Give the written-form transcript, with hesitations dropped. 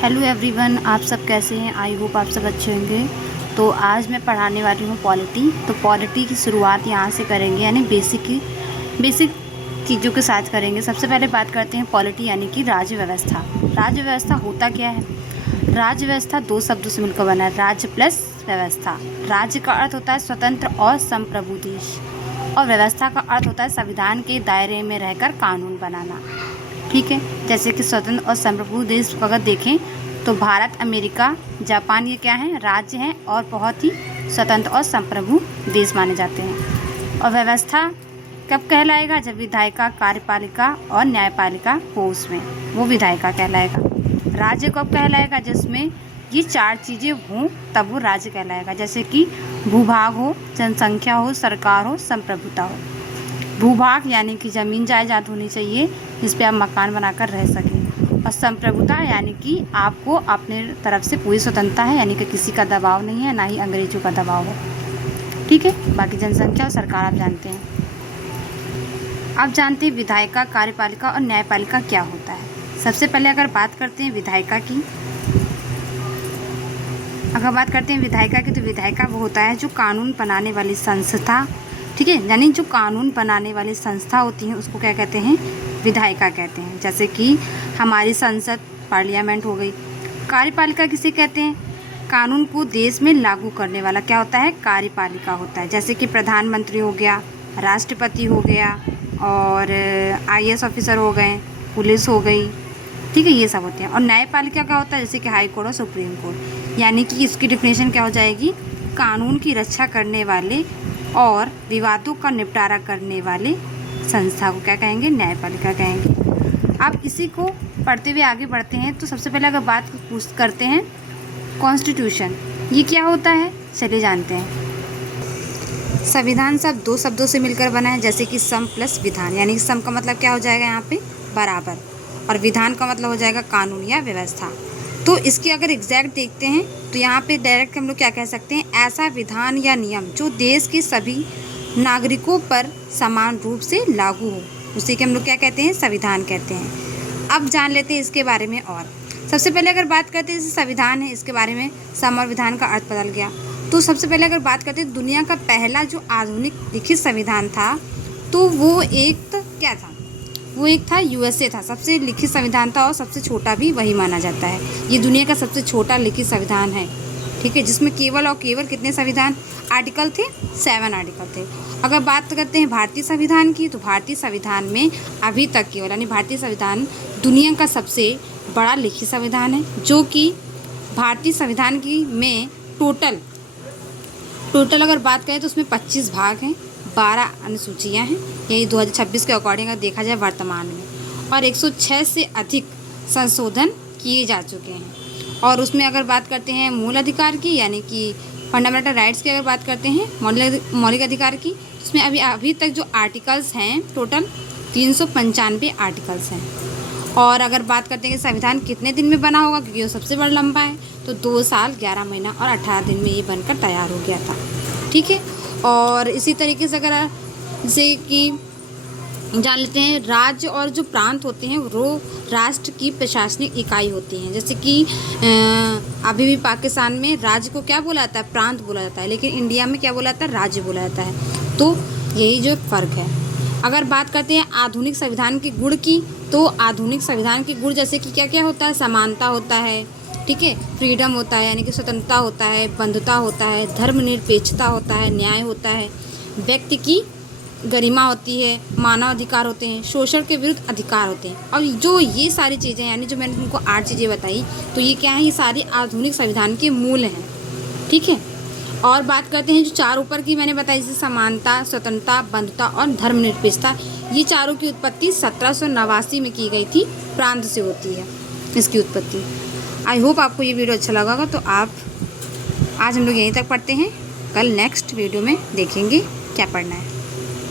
Hello everyone, आप सब कैसे हैं। आई होप आप सब अच्छे होंगे। तो आज मैं पढ़ाने वाली हूँ पॉलिटी। तो पॉलिटी की शुरुआत यहाँ से करेंगे, यानी बेसिक चीज़ों के साथ करेंगे। सबसे पहले बात करते हैं पॉलिटी यानी कि राज्य व्यवस्था। राज्य व्यवस्था होता क्या है? राज्य व्यवस्था दो शब्दों से मिलकर बना है, राज्य प्लस व्यवस्था। राज्य का अर्थ होता है स्वतंत्र और संप्रभु देश, और व्यवस्था का अर्थ होता है संविधान के दायरे में रहकर कानून बनाना। ठीक है, जैसे कि स्वतंत्र और संप्रभु देश अगर देखें तो भारत, अमेरिका, जापान ये क्या हैं? राज्य हैं और बहुत ही स्वतंत्र और संप्रभु देश माने जाते हैं। और व्यवस्था कब कहलाएगा? जब विधायिका, कार्यपालिका और न्यायपालिका हो, उसमें वो विधायिका कहलाएगा। राज्य कब कहलाएगा? जिसमें ये चार चीज़ें हों तब वो राज्य कहलाएगा, जैसे कि भूभाग हो, जनसंख्या हो, सरकार हो, संप्रभुता हो। भूभाग यानी कि ज़मीन जायदाद होनी चाहिए जिस पे आप मकान बनाकर रह सकें। और संप्रभुता यानी कि आपको अपने तरफ से पूरी स्वतंत्रता है, यानी कि किसी का दबाव नहीं है, ना ही अंग्रेजों का दबाव है। ठीक है, बाकी जनसंख्या और सरकार आप जानते हैं। आप जानते हैं विधायिका, कार्यपालिका और न्यायपालिका क्या होता है। सबसे पहले अगर बात करते हैं विधायिका की, तो विधायिका वो होता है जो कानून बनाने वाली संस्था, ठीक है, यानी जो कानून बनाने वाली संस्था होती है उसको क्या कहते हैं? विधायिका कहते हैं। जैसे कि हमारी संसद, पार्लियामेंट हो गई। कार्यपालिका किसे कहते हैं? कानून को देश में लागू करने वाला क्या होता है? कार्यपालिका होता है। जैसे कि प्रधानमंत्री हो गया, राष्ट्रपति हो गया, और IAS ऑफिसर हो गए, पुलिस हो गई, ठीक है, ये सब होते हैं। और न्यायपालिका क्या होता है? जैसे कि हाई कोर्ट और सुप्रीम कोर्ट, यानी कि इसकी डिफिनेशन क्या हो जाएगी? कानून की रक्षा करने वाले और विवादों का निपटारा करने वाले संस्था को क्या कहेंगे? न्यायपालिका कहेंगे। आप इसी को पढ़ते हुए आगे बढ़ते हैं। तो सबसे पहले अगर बात करते हैं कॉन्स्टिट्यूशन, ये क्या होता है चलिए जानते हैं। संविधान सब दो शब्दों से मिलकर बना है, जैसे कि सम प्लस विधान, यानी कि सम का मतलब क्या हो जाएगा यहाँ पे? बराबर, और विधान का मतलब हो जाएगा कानून या व्यवस्था। तो इसके अगर एग्जैक्ट देखते हैं तो यहाँ पे डायरेक्ट हम लोग क्या कह सकते हैं? ऐसा विधान या नियम जो देश के सभी नागरिकों पर समान रूप से लागू हो, उसी के हम लोग क्या कहते हैं? संविधान कहते हैं। अब जान लेते हैं इसके बारे में। और सबसे पहले अगर बात करते हैं, जैसे संविधान है, इसके बारे में सम और विधान का अर्थ बदल गया। तो सबसे पहले अगर बात करते हैं दुनिया का पहला जो आधुनिक लिखित संविधान था, तो वो एक क्या था? वो एक था USA था, सबसे लिखित संविधान था और सबसे छोटा भी वही माना जाता है। ये दुनिया का सबसे छोटा लिखित संविधान है, ठीक है, जिसमें केवल और केवल कितने संविधान आर्टिकल थे? 7 आर्टिकल थे। अगर बात करते हैं भारतीय संविधान की, तो भारतीय संविधान में अभी तक केवल, यानी भारतीय संविधान दुनिया का सबसे बड़ा लिखित संविधान है, जो कि भारतीय संविधान की में टोटल अगर बात करें तो उसमें 25 भाग हैं, 12 अनुसूचियाँ हैं, यही 2026 के अकॉर्डिंग अगर देखा जाए वर्तमान में, और 106 से अधिक संशोधन किए जा चुके हैं। और उसमें अगर बात करते हैं मूल अधिकार की, यानी कि फंडामेंटल राइट्स की अगर बात करते हैं, मौलिक अधिकार की, उसमें अभी तक जो आर्टिकल्स हैं टोटल 395 आर्टिकल्स हैं। और अगर बात करते हैं कि संविधान कितने दिन में बना होगा, क्योंकि वो सबसे बड़ा लंबा है, तो 2 साल 11 महीना और 18 दिन में ये बनकर तैयार हो गया था, ठीक है। और इसी तरीके से अगर जैसे कि जान लेते हैं राज्य और जो प्रांत होते हैं वो राष्ट्र की प्रशासनिक इकाई होती हैं। जैसे कि अभी भी पाकिस्तान में राज्य को क्या बोला जाता है? प्रांत बोला जाता है, लेकिन इंडिया में क्या बोला जाता है? राज्य बोला जाता है। तो यही जो फ़र्क है। अगर बात करते हैं आधुनिक संविधान के गुण की, तो आधुनिक संविधान के गुण जैसे कि क्या क्या होता है? समानता होता है, ठीक है, फ्रीडम होता है, यानी कि स्वतंत्रता होता है, बंधुता होता है, धर्मनिरपेक्षता होता है, न्याय होता है, व्यक्ति की गरिमा होती है, मानव अधिकार होते हैं, शोषण के विरुद्ध अधिकार होते हैं। और जो ये सारी चीज़ें, यानी जो मैंने तुमको 8 चीज़ें बताई, तो ये क्या है? ये सारी आधुनिक संविधान के मूल हैं, ठीक है। और बात करते हैं जो 4 ऊपर की मैंने बताई, जैसे समानता, स्वतंत्रता, बंधुता और धर्मनिरपेक्षता, ये चारों की उत्पत्ति 1789 में की गई थी, प्रांत से होती है इसकी उत्पत्ति। आई होप आपको ये वीडियो अच्छा लगा होगा। तो आज हम लोग यहीं तक पढ़ते हैं, कल नेक्स्ट वीडियो में देखेंगे क्या पढ़ना है।